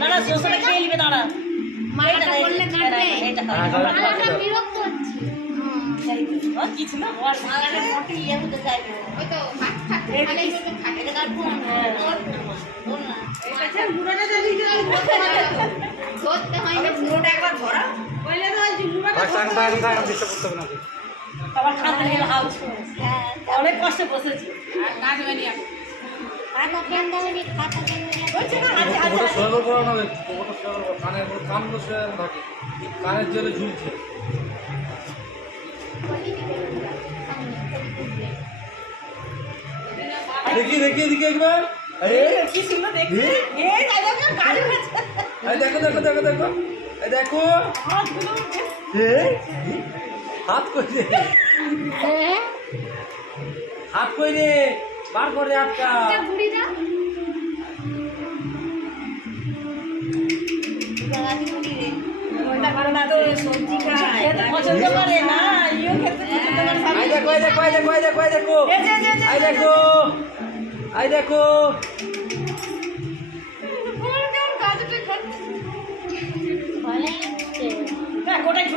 না না খেয়ে নিবে দাঁড়া। হ্যাঁ, দাঁড়া, দাঁড়া, দাঁড়া। কিছু না। ইয়ে না। আবার খাতে হাউস অনেক কষ্টে বসেছি। না হাতে হাতে ওটা সোয়ালো করা না রে, ওটা সোয়ালো কানের কানগুলো থাকে। কানের জলে ঝুলছে দেখি দেখি এদিকে একবার দেখছি দেখো। দেখো দেখো দেখো দেখো হাত কই রে? হাত রে? বার করে হাতটা পছন্দ করে না ইও খেতে পছন্দ করে সামনে দেখো দেখো দেখো দেখো দেখো এই দেখো এই দেখো কোন কোন কাজটা করছিস বলে